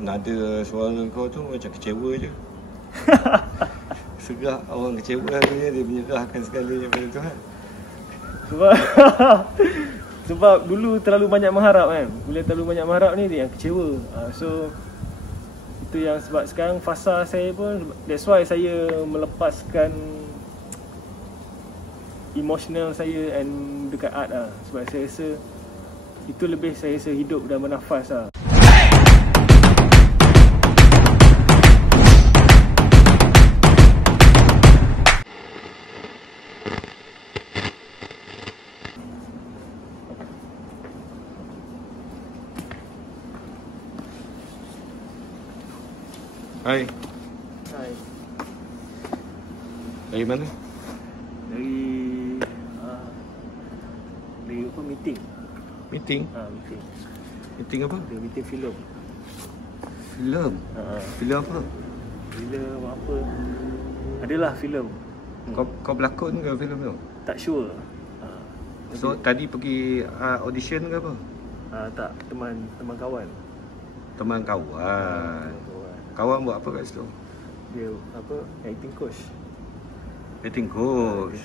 Nada suara kau tu macam kecewa je. Segak orang kecewa akhirnya dia menyerahkan segalanya pada Tuhan. Sebab dulu terlalu banyak mengharap kan. Bila terlalu banyak mengharap ni dia yang kecewa. So itu yang sebab sekarang fasa saya pun, that's why saya melepaskan emotional saya and dekat art lah. Sebab saya rasa itu lebih saya rasa hidup dan bernafas lah. Hai. Hai. Dari mana? Dari apa, meeting. Meeting? Meeting. Meeting apa? Dia meeting filem. Filem? Filem apa? Filem apa? Adalah filem. Kau berlakon ke filem tu? Tak sure. So tadi pergi audition ke apa? Tak, teman kawan. Teman kawan. Kawan buat apa kat situ? Dia apa? Acting coach. Acting coach.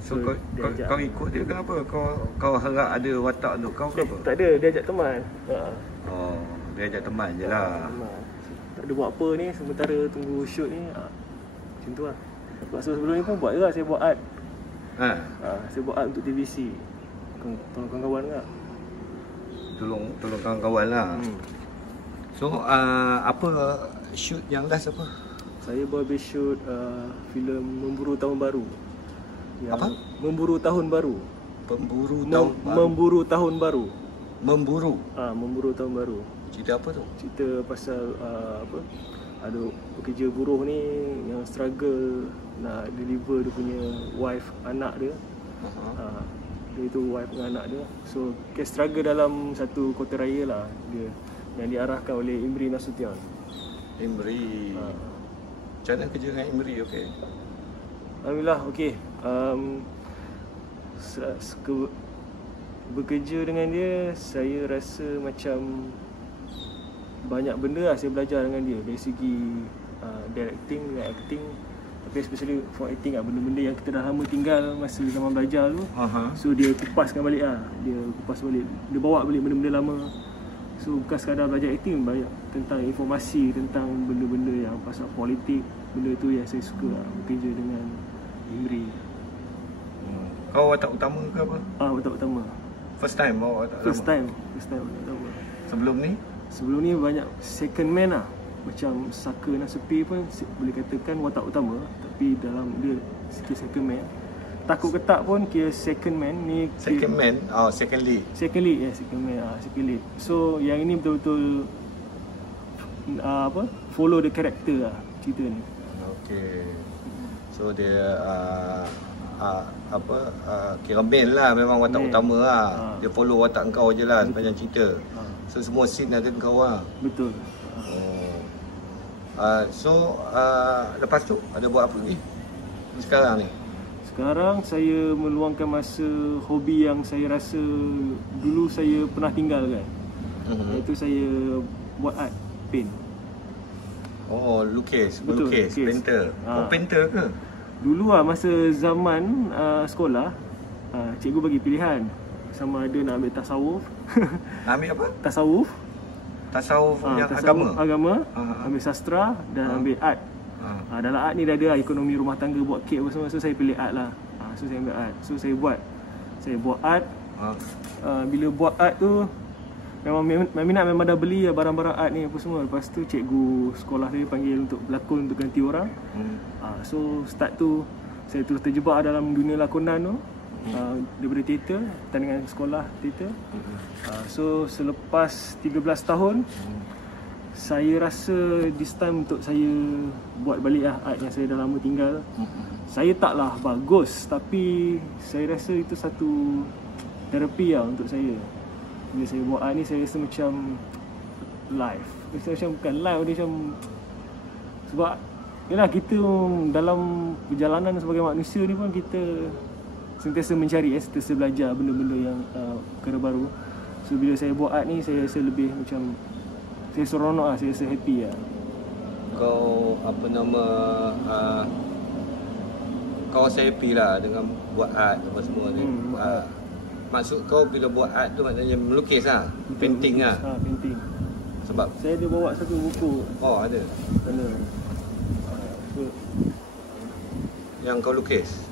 So kau ikut dia kenapa? Kau harap ada watak untuk kau ke apa? Tak ada, dia ajak teman. Oh, dia ajak teman je lah. Tak ada buat apa ni, sementara tunggu shoot ni. Macam tu lah. Sebab sebelum ni pun buat juga, saya buat art. Saya buat art untuk TVC. Tolong kawan-kawan tak? Tolong kawan-kawan lah. So apa shoot yang last apa? Saya baru habis shoot filem Memburu Tahun Baru. Apa? Memburu Tahun Baru. Memburu Tahun Baru. Memburu Tahun Baru. Memburu. Memburu Tahun Baru. Cerita apa tu? Cerita pasal apa? Ada pekerja buruh ni yang struggle nak deliver dia punya wife, anak dia. Dia tu wife dengan anak dia. So kes struggle dalam satu kota raya lah dia, yang diarahkan oleh Imri Nasution. Imri. Macam mana kerja dengan Imri? Okey. Alhamdulillah okey. Bekerja dengan dia, saya rasa macam banyak benda lah saya belajar dengan dia. Dari segi directing dengan acting. Tapi especially for acting lah, benda-benda yang kita dah lama tinggal masa zaman belajar tu. So dia kupaskan balik lah. Dia kupas balik, dia bawa balik benda-benda lama. So bukan sekadar belajar acting, banyak tentang informasi, tentang benda-benda yang pasal politik. Benda tu yang saya suka lah, bekerja dengan Imri. Kau watak utama ke apa? Watak utama. First time bawa watak utama? First time watak utama. Sebelum ni? Sebelum ni banyak second man lah. Macam Saka Nasepi pun boleh katakan watak utama, tapi dalam dia sikit second man. Takut Ketak pun kira second man ni. Second man? Second lead. Second lead, second man, second lead. So yang ini betul-betul follow the character lah cerita ni. Okay. So dia kira main lah, memang watak utama lah. Dia follow watak kau je lah sepanjang cerita. So semua scene ada kau lah. Betul. So lepas tu ada buat apa lagi sekarang ni? Sekarang saya meluangkan masa hobi yang saya rasa dulu saya pernah tinggalkan. Iaitu saya buat art, paint. Lukis, betul, melukis, painter. Painter ke? Dulu lah masa zaman sekolah, cikgu bagi pilihan sama ada nak ambil tasawuf. Nak ambil apa? Tasawuf. Tasawuf yang agama, ambil sastra dan ambil art. Dalam art ni dah ada ekonomi rumah tangga, buat kek apa semua. So saya pilih art lah. So saya ambil art. So saya buat art. Bila buat art tu memang minat, memang dah beli barang-barang art ni apa semua. Lepas tu cikgu sekolah saya panggil untuk berlakon, untuk ganti orang. So start tu saya terus terjebak dalam dunia lakonan tu. Daripada teater, pertandingan sekolah teater. So selepas 13 tahun saya rasa this time untuk saya buat balik lah art yang saya dah lama tinggal. Saya taklah bagus, tapi saya rasa itu satu terapi lah untuk saya. Bila saya buat art ni, saya rasa macam live. Macam bukan live, dia macam, sebab yalah, kita dalam perjalanan sebagai manusia ni pun kita sentiasa mencari, sentiasa belajar benda-benda yang perkara baru. So bila saya buat art ni, saya rasa lebih macam saya seronok lah, saya rasa happy lah. Kau apa nama kau rasa happy lah dengan buat art apa semua ni. Maksud kau bila buat art tu maknanya melukis lah, painting lah. Painting. Sebab saya ada bawa satu buku. Oh, ada. Sana. So, yang kau lukis.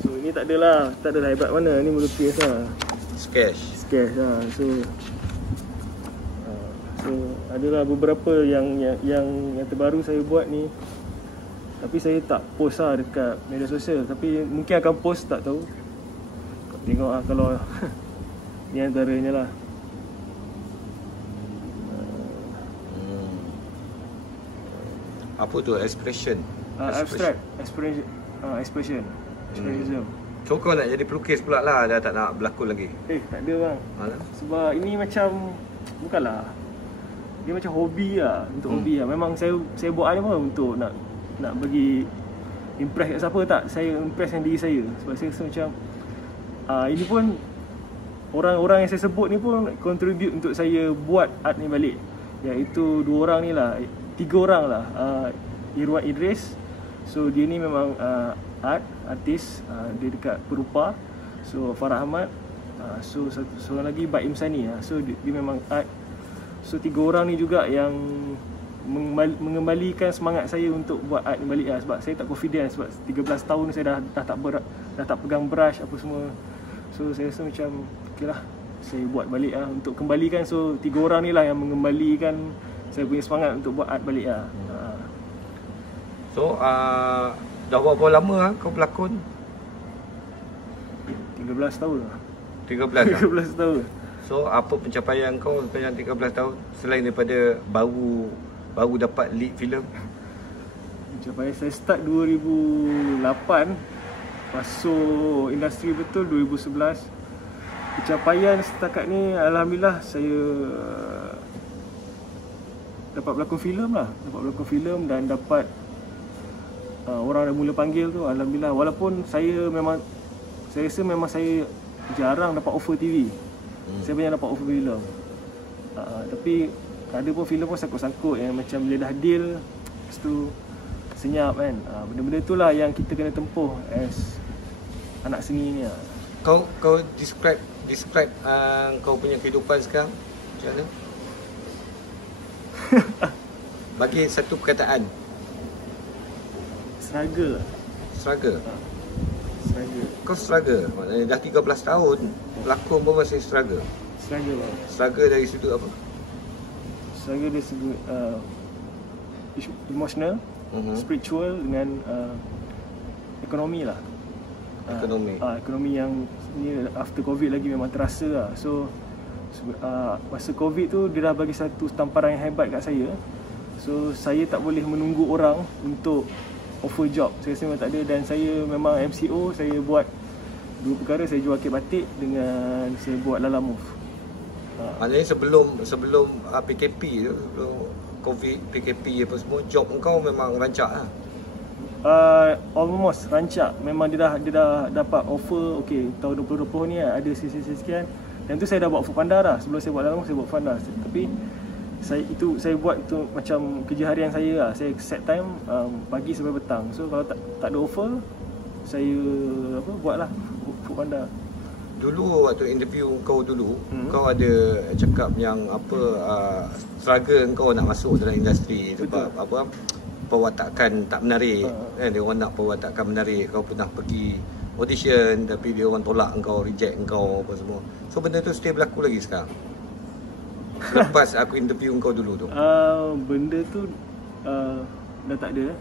So ini tak adalah hebat mana, ni melukis lah. Sketch lah. So adalah beberapa yang terbaru saya buat ni. Tapi saya tak post lah dekat media sosial. Tapi mungkin akan post, tak tahu. Tengok lah kalau ni antaranya lah. Apa tu? Expression. Abstract expression. So kau nak jadi pelukis pula lah, dah tak nak berlakon lagi? Tak ada bang. Sebab ini macam, bukanlah, dia macam hobi lah. Untuk hobi lah. Memang saya buat ni pun untuk nak bagi impress kat siapa, tak. Saya impress dengan diri saya. Sebab saya rasa macam ini pun orang-orang yang saya sebut ni pun contribute untuk saya buat art ni balik. Iaitu 2 orang ni lah, 3 orang lah. Irwan Idris. So dia ni memang artis, dia dekat Perupa. So Farah Ahmad. So seorang lagi Baim Sani. So dia memang art. So 3 orang ni juga yang mengembalikan semangat saya untuk buat art ni balik lah. Sebab saya tak confident. Sebab 13 tahun saya dah tak pegang brush apa semua. So saya rasa macam okay lah, saya buat balik lah untuk kembalikan. So 3 orang ni lah yang mengembalikan saya punya semangat untuk buat art balik lah. So dah berapa lama lah kau berlakon? 13 tahun lah. 13 tahun. So apa pencapaian kau sepanjang 13 tahun selain daripada baru dapat lead filem? Pencapaian saya start 2008, masuk industri betul 2011. Pencapaian setakat ni alhamdulillah saya dapat berlakon filem dan dapat orang dah mula panggil tu, alhamdulillah. Walaupun saya rasa memang saya jarang dapat offer TV. Saya banyak dapat offer filem. Tapi ada pun filem pun sangkut-sangkut yang macam bila dah deal, lepas tu senyap kan. Benda-benda itulah yang kita kena tempuh as anak seni ni lah. Kau describe kau punya kehidupan sekarang macam mana? Bagi satu perkataan. Struggle. Kau struggle. Maknanya dah 13 tahun pelakon pun masih struggle. Struggle dari sudut apa? Struggle dari sudut emotional, spiritual dengan ekonomi lah. Ekonomi yang ni after Covid lagi memang terasa lah. So masa Covid tu dia dah bagi satu tamparan yang hebat kat saya. So saya tak boleh menunggu orang untuk offer job. Saya rasa memang tak ada. Dan saya memang MCO, saya buat 2 perkara. Saya jual kek batik dengan saya buat Lala Move. Maknanya sebelum PKP tu, sebelum Covid, PKP apa semua, job kau memang rancak lah? Almost rancak. Memang dia dah dapat offer. Okay, tahun 2020 ni ada sekian. Dan tu saya dah buat Foodpanda dah. Sebelum saya buat Lala Move, saya buat Foodpanda. Tapi saya buat itu macam kerja harian saya lah. Saya set time pagi sampai petang. So kalau tak ada offer, saya buatlah Foodpanda. Dulu waktu interview kau dulu, kau ada cakap yang struggle kau nak masuk dalam industri sebab perwatakan tak menarik. Dia orang nak perwatakan menarik. Kau pernah pergi audition tapi dia orang tolak kau, reject kau apa semua. So benda tu still berlaku lagi sekarang? Lepas aku interview kau dulu tu. Benda tu dah tak ada.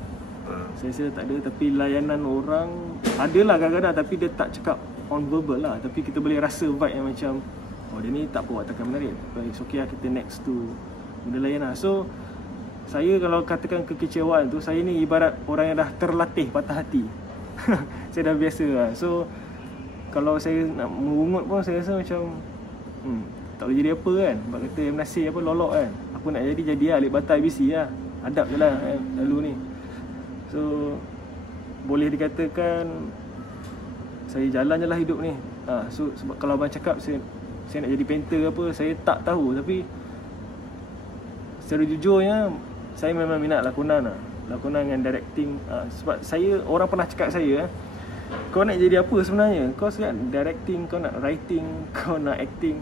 Saya rasa tak ada. Tapi layanan orang adalah kadang-kadang, tapi dia tak cakap on verbal lah. Tapi kita boleh rasa vibe yang macam dia ni tak perwatakan menarik. It's okay lah, kita next to benda lain lah. So saya kalau katakan kekecewaan tu, saya ni ibarat orang yang dah terlatih patah hati. Saya dah biasa lah. So kalau saya nak mengungut pun saya rasa macam tak boleh jadi apa kan. Sebab kata Nasir lolok kan. Apa nak jadi lah, alik batai BC lah. Adab je lah lalu ni. So boleh dikatakan saya jalan je lah hidup ni. So sebab kalau abang cakap saya nak jadi painter ke apa, saya tak tahu. Tapi secara jujurnya saya memang minat lakonan lah. Lakonan dengan directing. Sebab saya, orang pernah cakap saya, kau nak jadi apa sebenarnya? Kau nak directing, kau nak writing, kau nak acting.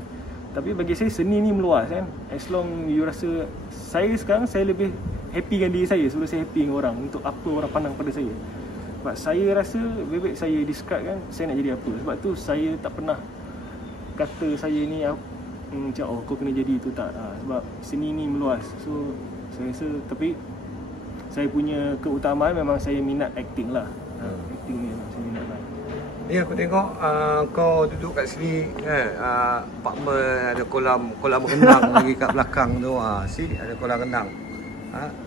Tapi bagi saya seni ni meluas kan. As long you rasa, saya sekarang saya lebih happy dengan diri saya sebelum saya happy dengan orang, untuk apa orang pandang pada saya. Sebab saya rasa lebih baik saya describe kan saya nak jadi apa. Sebab tu saya tak pernah kata saya ni macam kau kena jadi tu, tak. Sebab seni ni meluas. So saya rasa, tapi saya punya keutamaan memang saya minat acting lah. Acting ni memang saya minat lah. Ni aku tengok kau duduk kat sini kan, apartment, ada kolam renang lagi kat belakang tu. Sini ada kolam renang.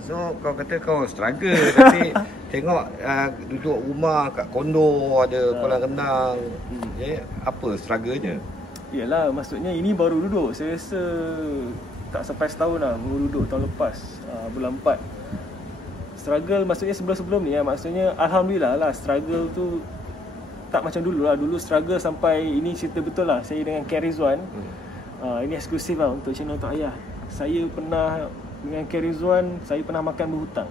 So kau kata kau struggle tapi tengok duduk rumah kat kondo ada kolam renang. Apa struggle-nya? Yalah, maksudnya ini baru duduk. Saya rasa tak sampai setahun lah, baru duduk tahun lepas, bulan 4. Struggle maksudnya sebelum-sebelum ni maksudnya alhamdulillah lah, struggle tu tak macam dulu lah. Dulu struggle sampai, ini cerita betul lah, saya dengan Ken Rizwan. Ini eksklusif lah untuk channel Tok Ayah. Saya pernah dengan Ken Rizwan, saya pernah makan berhutang.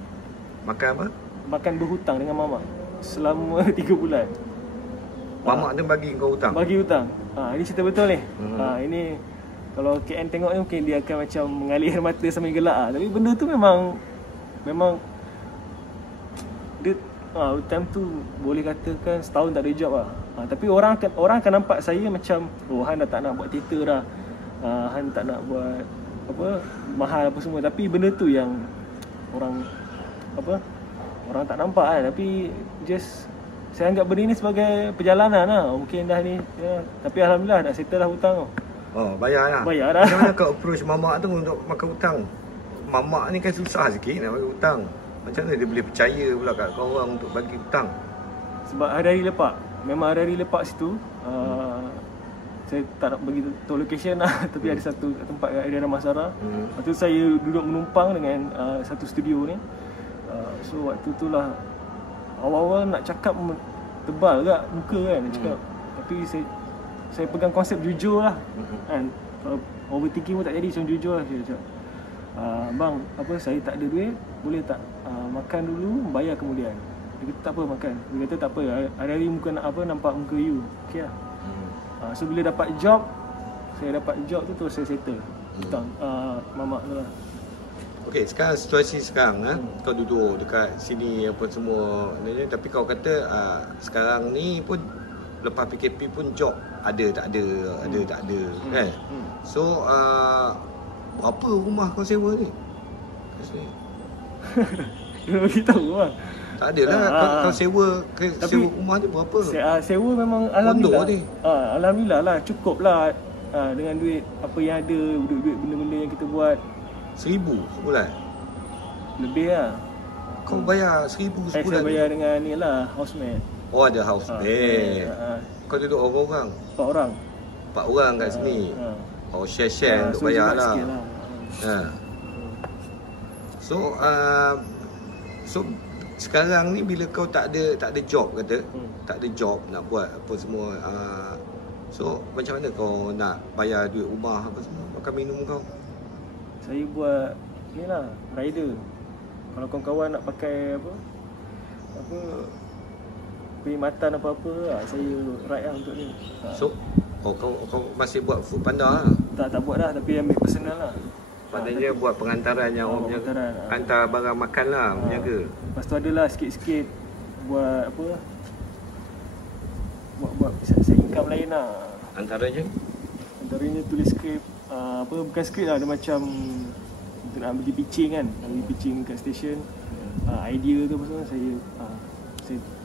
Makan apa? Makan berhutang dengan Mamak selama 3 bulan. Mamak tu bagi kau hutang? Bagi hutang. Ini cerita betul ni. Ini kalau KN tengok ni mungkin dia akan macam mengalir air mata sambil gelak Tapi benda tu memang dia time tu boleh katakan setahun tak ada job lah. Tapi orang akan nampak saya macam, Han dah tak nak buat teater dah, Han tak nak buat apa mahal apa semua. Tapi benda tu yang orang tak nampak kan. Tapi just saya anggap benda ni sebagai perjalanan lah. Mungkin dah ni tapi alhamdulillah dah settle lah hutang. Bayar lah. Macam mana kau approach Mamak tu untuk makan hutang? Mamak ni kan susah sikit nak bagi hutang. Macam mana dia boleh percaya pula kat kau orang untuk bagi hutang? Sebab hari-hari lepak. Memang hari-hari lepak situ. Saya tak nak bagi tahu location lah. Tapi ada satu tempat kat area Damansara. Lepas tu saya duduk menumpang dengan satu studio ni. So waktu tu lah awal-awal nak cakap tebal kat muka kan nak cakap. Tapi saya pegang konsep jujur lah. Kan? Kalau overthinking pun tak jadi, macam jujur lah saya cakap. Bang, saya tak ada duit, boleh tak makan dulu, bayar kemudian. Dia kata tak apa makan. Dia kata tak apa, hari-hari muka nampak muka you. Okay lah. So bila dapat job, saya dapat job tu terus saya settle hutang Mamak tu lah. Okay, sekarang situasi sekarang kau duduk dekat sini apa semua, tapi kau kata sekarang ni pun lepas PKP pun job ada tak ada, kan? So berapa rumah kau sewa ni? Dia bagi tahu lah. Tak adalah kau sewa rumah ni berapa? Sewa memang alhamdulillah. Kondo ni. Alhamdulillah lah, cukup lah dengan duit apa yang ada, duit benda-benda yang kita buat. 1,000 sebulan? Lebih lah. Kau bayar 1,000 sebulan? Saya bayar dengan ni lah, housemate. Ada housemate. Kau duduk berapa orang? 4 orang. 4 orang kat sini? Share untuk bayar lah. So sekarang ni bila kau tak ada job kata, tak ada job nak buat apa semua, so macam mana kau nak bayar duit rumah apa semua, makan minum kau? Saya buat ni lah, rider. Kalau kawan-kawan nak pakai apa perkhidmatan apa-apa saya ride lah untuk ni. So kau masih buat food panda lah? Tak buat dah, tapi ambil personal lah. Maknanya buat pengantaran yang orang hantar barang makan lah, menjaga. Lepas tu adalah sikit-sikit buat apa, buat income lain lah. Antaranya tulis skrip, bukan skrip lah, ada macam untuk nak pergi pitching kan, nak pergi pitching kat stesen, idea tu apa semua saya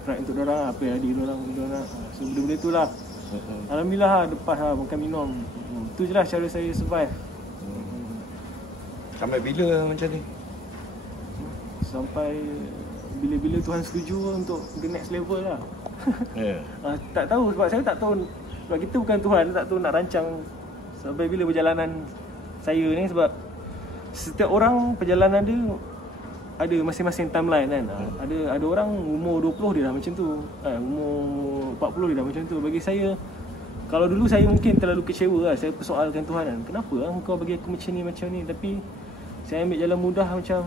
write untuk diorang, apa yang idea diorang. So benda-benda tu lah. Alhamdulillah lah, lepas lah makan minum. Tu je lah cara saya survive. Sampai bila macam ni? Sampai bila-bila Tuhan setuju untuk the next level lah. Tak tahu, sebab saya tak tahu. Sebab kita bukan Tuhan, tak tahu nak rancang sampai bila perjalanan saya ni. Sebab setiap orang perjalanan dia ada masing-masing timeline kan. Ada orang umur 20 dia dah macam tu, umur 40 dia dah macam tu. Bagi saya, kalau dulu saya mungkin terlalu kecewa lah. Saya persoalkan Tuhan kan, kenapa kau bagi aku macam ni. Tapi Saya ambil jalan mudah macam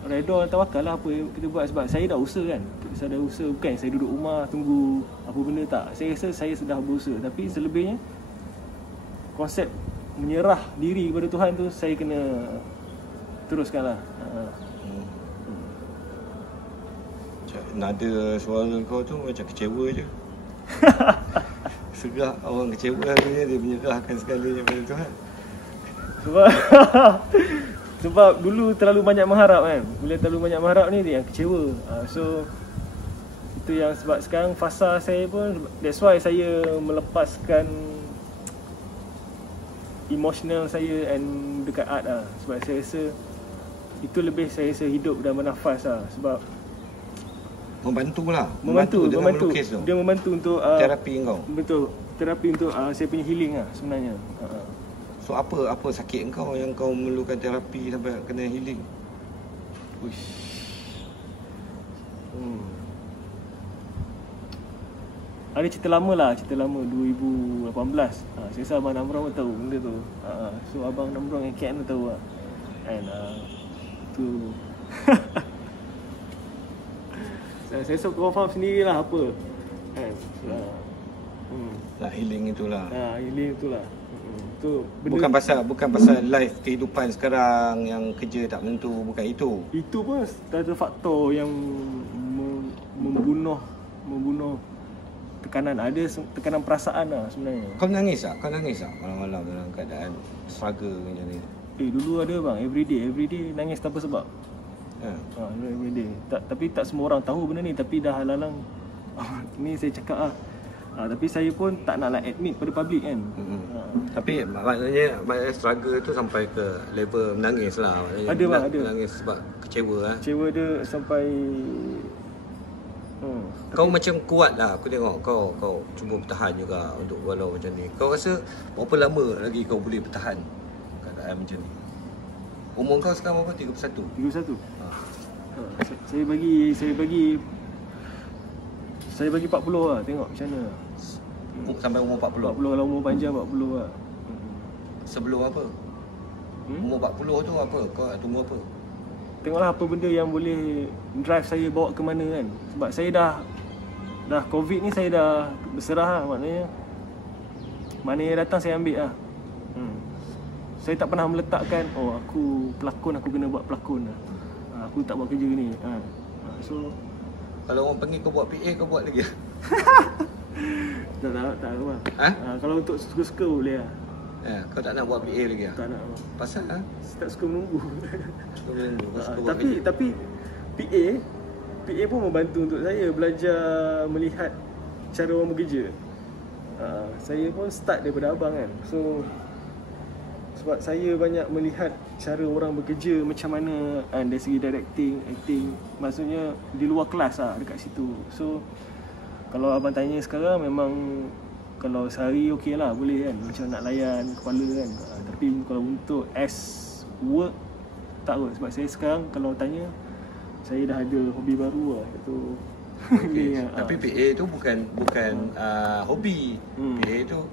redha tawakal lah apa yang kita buat. Sebab saya dah usaha kan. Saya dah usaha, bukan saya duduk rumah tunggu apa benda, tak. Saya rasa saya sudah berusaha. Tapi selebihnya konsep menyerah diri kepada Tuhan tu saya kena teruskan lah. Nada suara kau tu macam kecewa je. Segak orang kecewa akhirnya dia menyerahkan segalanya pada Tuhan. Sebab dulu terlalu banyak mengharap kan. Bila terlalu banyak mengharap ni dia yang kecewa. So itu yang sebab sekarang fasa saya pun, that's why saya melepaskan emotional saya and dekat art lah. Sebab saya rasa itu lebih saya rasa hidup dan bernafas lah. Sebab membantu lah. Membantu melukis tu. Dia membantu untuk terapi kau. Betul. Terapi untuk saya punya healing lah sebenarnya. So apa sakit kau yang kau memerlukan terapi sampai kena healing? Uish. Ada cerita lama 2018. Saya rasa Abang Namrong pun tahu benda tu. So Abang Namrong yang KL pun tahu lah. And tu saya rasa kau faham sendirilah apa kan. Nak healing itulah. Healing itulah. Tu benda bukan pasal life kehidupan sekarang yang kerja tak menentu, bukan itu. Itu pun ada faktor yang membunuh tekanan, ada tekanan perasaan lah sebenarnya. Kau nangis tak malam-malam dalam keadaan struggle macam ni? Dulu ada bang, everyday nangis tanpa sebab. Everyday. Tapi tak semua orang tahu benda ni, tapi dah lalang ni saya cakap lah. Tapi saya pun tak naklah admit pada public kan. Tapi maknanya struggle tu sampai ke level menangis lah. Ada bang, ada. Menangis sebab kecewa lah. Kecewa dia sampai kau macam kuat lah. Aku tengok kau cuba bertahan juga untuk walau macam ni. Kau rasa berapa lama lagi kau boleh bertahan keadaan macam ni? Umur kau sekarang berapa? 31? 31. Saya bagi 40 lah, tengok macam mana. Sampai umur 40? 40 kalau umur panjang 40 lah. Sebelum apa? Umur 40 tu apa? Kau tunggu apa? Tengoklah apa benda yang boleh drive saya bawa ke mana kan. Sebab saya dah COVID ni saya dah berserah lah, maknanya mana yang datang saya ambil lah. Saya tak pernah meletakkan aku pelakon, aku kena buat pelakon lah. Aku tak buat kerja ni. So kalau orang panggil kau buat PA, kau buat lagi? Tak apa. Kalau untuk suka-suka boleh lah. Kau tak nak buat PA lagi lah? Tak nak. Pasal lah? Tak suka menunggu. Tapi Tapi PA pun membantu untuk saya belajar melihat cara orang bekerja. Saya pun start daripada abang kan. So sebab saya banyak melihat cara orang bekerja macam mana dari segi directing, acting, maksudnya di luar kelas lah dekat situ. So kalau abang tanya sekarang, memang kalau sehari okey lah, boleh kan, macam nak layan kepala kan. Tapi kalau untuk as work tak kot. Sebab saya sekarang kalau tanya, saya dah ada hobi baru lah, iaitu Tapi PA tu bukan hobi. PA tu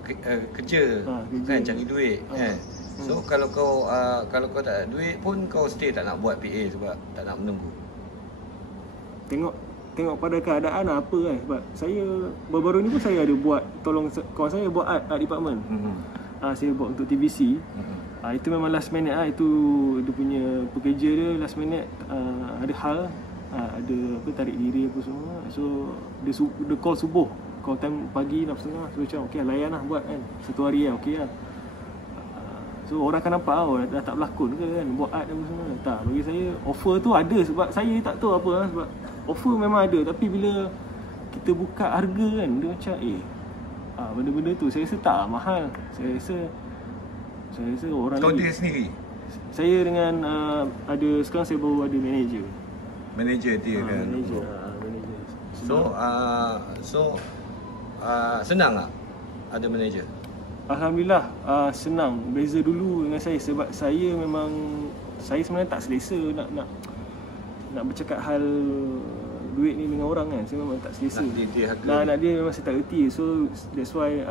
kerja, kan, cari duit kan. So kalau kau tak ada duit pun kau stay tak nak buat PA sebab tak nak menunggu. Tengok pada keadaan lah apa kan. Sebab saya baru-baru ni pun saya ada buat, tolong kawan saya buat art department. Saya buat untuk TVC. Itu memang last minute lah. Itu dia punya pekerja dia last minute, ada hal, ada apa, tarik diri apa semua. So dia call subuh, call time pagi 6.30. So macam okey layan lah buat kan, satu hari lah okey lah. So orang akan nampak dah tak berlakon ke kan, buat art apa semua. Tak, bagi saya offer tu ada. Sebab saya tak tahu apa lah. Sebab offer memang ada, tapi bila kita buka harga kan, dia macam benda-benda tu saya rasa tak mahal. Saya rasa orang kau lagi. dia sendiri? Saya dengan sekarang saya baru ada manager dia kan. Manager. So senang tak ada manager? Alhamdulillah senang. Beza dulu dengan saya. Sebab saya sebenarnya tak selesa nak bercakap hal duit ni dengan orang kan. Saya memang tak selesa. Nak dia memang saya tak reti. So that's why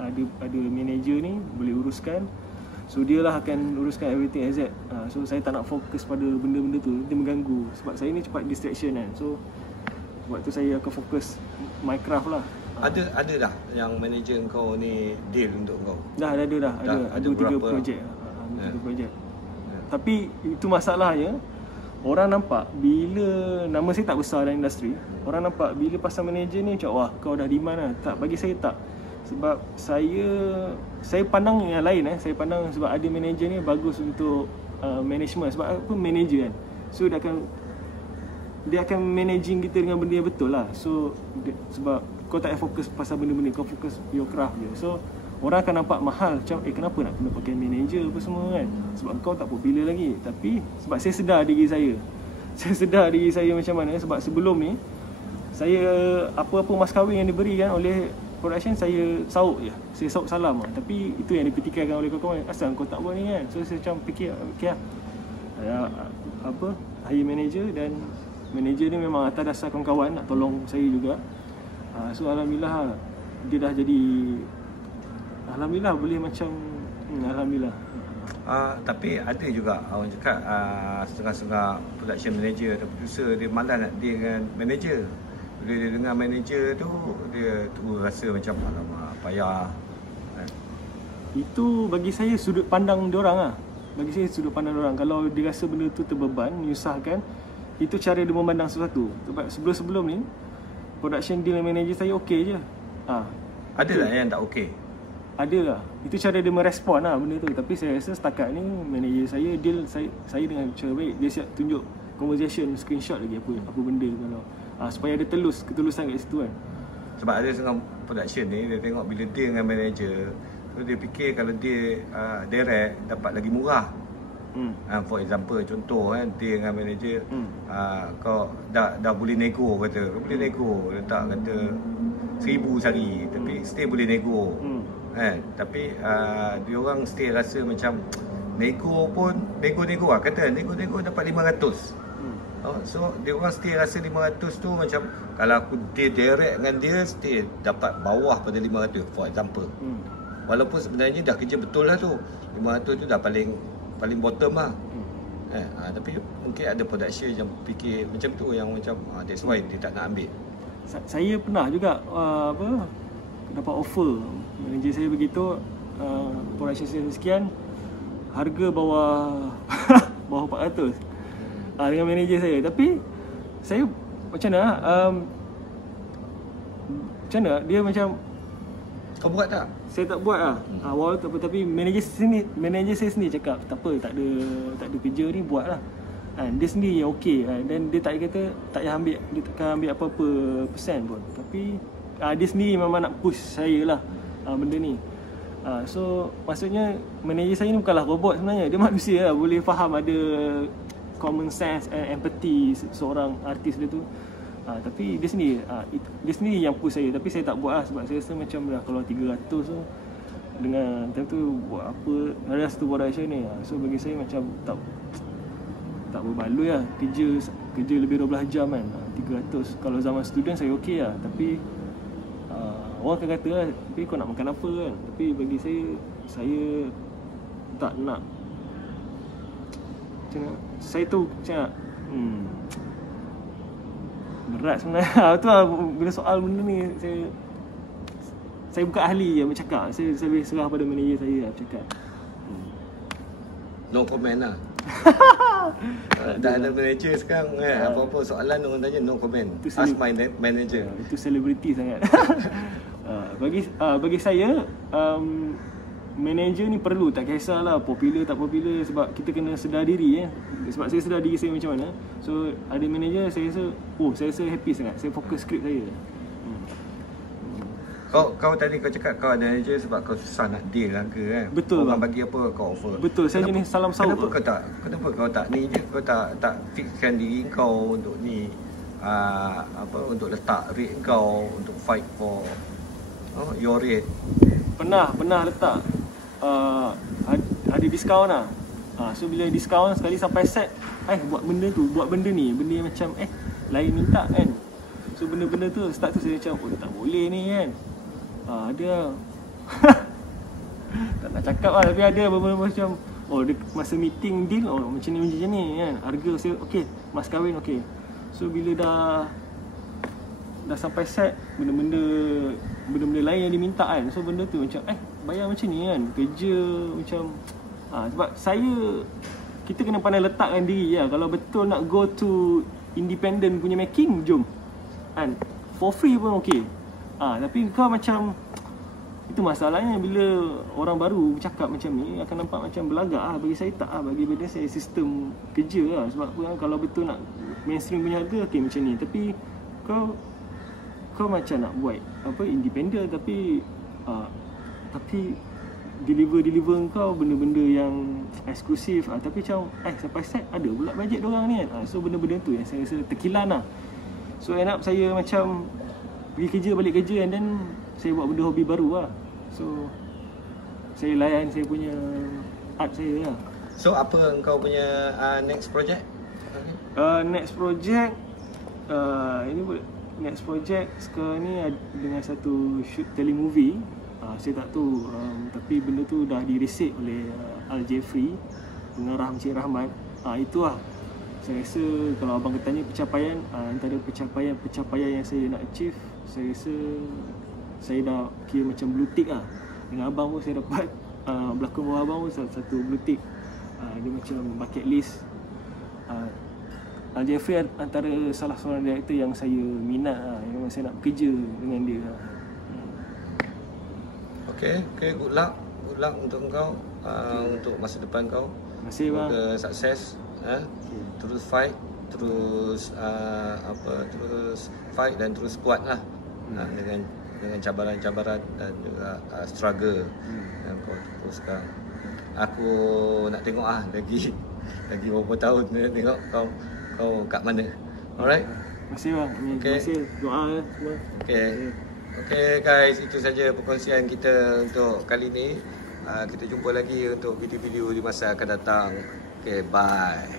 ada manager ni boleh uruskan. So dia lah akan uruskan everything AZ. So saya tak nak fokus pada benda-benda tu, dia mengganggu. Sebab saya ni cepat distraction kan. So sebab tu saya akan fokus my craft lah. Ada dah yang manager kau ni deal untuk kau? Ada 3 projek. Ada 3 projek. Tapi itu masalahnya, orang nampak bila nama saya tak besar dalam industri, orang nampak bila pasal manager ni macam wah kau dah demand lah. Tak, bagi saya tak. Sebab saya pandang yang lain saya pandang sebab ada manager ni bagus untuk management. Sebab apa, manager kan. So dia akan managing kita dengan benda yang betul lah. So sebab kau tak payah fokus pasal benda-benda, kau fokus your craft je. So orang akan nampak mahal, macam kenapa nak kena pakai manager apa semua kan. Sebab kau tak popular lagi. Tapi sebab saya sedar diri saya, macam mana. Sebab sebelum ni saya apa-apa mas kahwin yang diberikan oleh production, saya sauk je. Saya sauk salam lah. Tapi itu yang dipertikaikan oleh kawan-kawan, asal kau tak buat ni kan. So saya macam fikir okay lah, hire manager. Dan manager ni memang atas dasar kawan-kawan nak tolong saya juga. So alhamdulillah dia dah jadi, alhamdulillah boleh macam alhamdulillah. Tapi ada juga orang cakap setengah-setengah production manager atau producer dia malas nak deal dengan manager. Bila dia dengar manager tu, dia terus rasa macam alamak payah. Itu bagi saya sudut pandang diorang lah. Bagi saya sudut pandang diorang. Kalau dia rasa benda tu terbeban, menyusahkan, itu cara dia memandang sesuatu. Sebab sebelum-sebelum ni production deal dengan manager saya okey je. Ada tak yang tak okey? Ada lah. Itu cara dia merespon lah benda tu. Tapi saya rasa setakat ni manager saya deal saya dengan cara baik. Dia siap tunjuk conversation, screenshot lagi apa benda kalau supaya ada ketulusan kat situ kan. Sebab ada setengah production ni dia tengok bila dia dengan manager, so dia fikir kalau dia direct dapat lagi murah. For example, contoh kan, dia dengan manager kau dah boleh nego, kata kau boleh nego, letak kata 1,000 sehari, tapi still boleh nego. Tapi dia orang still rasa macam nego lah, kata nego dapat 500. So dia orang still rasa 500 tu macam kalau aku direct dengan dia still dapat bawah pada 500 for example. Walaupun sebenarnya dah kerja betul lah tu, 500 tu dah paling bottom lah. Tapi mungkin ada production yang fikir macam tu, yang macam that's why dia tak nak ambil. Saya pernah juga dapat offer, manager saya begitu, production saya sekian, harga bawah 400 dengan manager saya. Tapi saya macam mana dia macam, kau buat tak? Saya tak buat lah. Awal tak apa, tapi manager saya sendiri cakap tak apa, tak ada kerja ni, buat lah. Dia sendiri yang okey. Dan dia tak kata tak payah ambil, dia takkan ambil apa-apa persen pun. Tapi dia sendiri memang nak push saya lah benda ni. So maksudnya manager saya ni bukanlah robot sebenarnya. Dia manusia lah, boleh faham, ada common sense and empathy seorang artis dia tu. Tapi dia sendiri yang push saya. Tapi saya tak buat lah, sebab saya rasa macam dah kalau 300 tu dengan tentu buat apa ada satu production ni. So bagi saya macam tak berbaloi lah. Kerja lebih 12 jam kan, 300. Kalau zaman student saya okey lah. Tapi orang akan kata lah, tapi kau nak makan apa kan. Tapi bagi saya tak nak. Macam mana, saya tu macam berat sebenarnya. Tu lah, bila soal benda ni saya bukan ahli je bercakap. Saya boleh serah pada manager saya lah bercakap. No comment lah. Dah ada manager sekarang kan, apa-apa soalan orang tanya no comment. Ask my manager. Itu selebriti sangat. Bagi saya manager ni perlu, tak kisahlah popular tak popular, sebab kita kena sedar diri sebab saya sedar diri saya macam mana. So ada manager, saya rasa happy sangat. Saya fokus skrip saya. Kau tadi kau cakap kau ada manager sebab kau susah nak deal lah ke kan? Betul. Orang bagi apa kau offer. Betul, saya jenis salam saut. Kenapa kau tak ni je, kau tak fixkan diri kau untuk ni untuk letak rate kau, untuk fight for your rate? Pernah letak ada diskaun lah. So bila diskaun sekali sampai set, buat benda ni macam lain minta kan. So benda-benda tu start tu saya macam tak boleh ni kan. Dia tak nak cakap lah, tapi ada beberapa macam masa meeting deal, macam ni kan, harga saya okey, mas kahwin okey. So bila dah sampai set, benda-benda lain yang diminta kan, so benda tu macam bayar macam ni kan, kerja macam sebab kita kena pandai letakkan diri lah. Kalau betul nak go to independent punya making, jom kan, for free pun okey. Tapi kau macam, itu masalahnya bila orang baru bercakap macam ni, akan nampak macam belagak bagi saya tak bagi benda saya sistem kerja lah. Sebab kalau betul nak mainstream punya harga, okey macam ni. Tapi kau macam nak buat independent, tapi deliver kau benda-benda yang eksklusif, tapi macam sampai set ada pula bajet diorang ni kan. So benda-benda tu yang saya rasa terkilan lah. So end up saya macam pergi kerja, balik kerja, and then saya buat benda hobi baru lah. So saya layan saya punya art saya lah. So apa kau punya next project? Next project next project sekarang ni dengan satu shoot telemovie. Saya tak tahu, tapi benda tu dah diresip oleh Al Jeffrey dengan Cik Rahmat. Itu lah. Saya rasa kalau abang tanya pencapaian, antara pencapaian yang saya nak achieve, saya rasa saya dah kira macam blue tick lah. Dengan abang pun saya dapat berlakon bawah abang pun satu blue tick. Dia macam bucket list. Jeffrey antara salah seorang director yang saya minat lah, yang saya nak bekerja dengan dia. Okay, good luck untuk kau, untuk masa depan kau. Terima kasih bang. Semoga sukses. Terus fight, terus fight dan terus kuat lah. Dengan cabaran-cabaran dan juga struggle yang kau tempuh sekarang. Aku nak tengok lagi beberapa tahun nak tengok kau kat mana. Alright. Terima kasih bang. Terima kasih doa semua. Okay guys, itu saja perkongsian kita untuk kali ni. Kita jumpa lagi untuk video-video di masa akan datang. Okay, bye.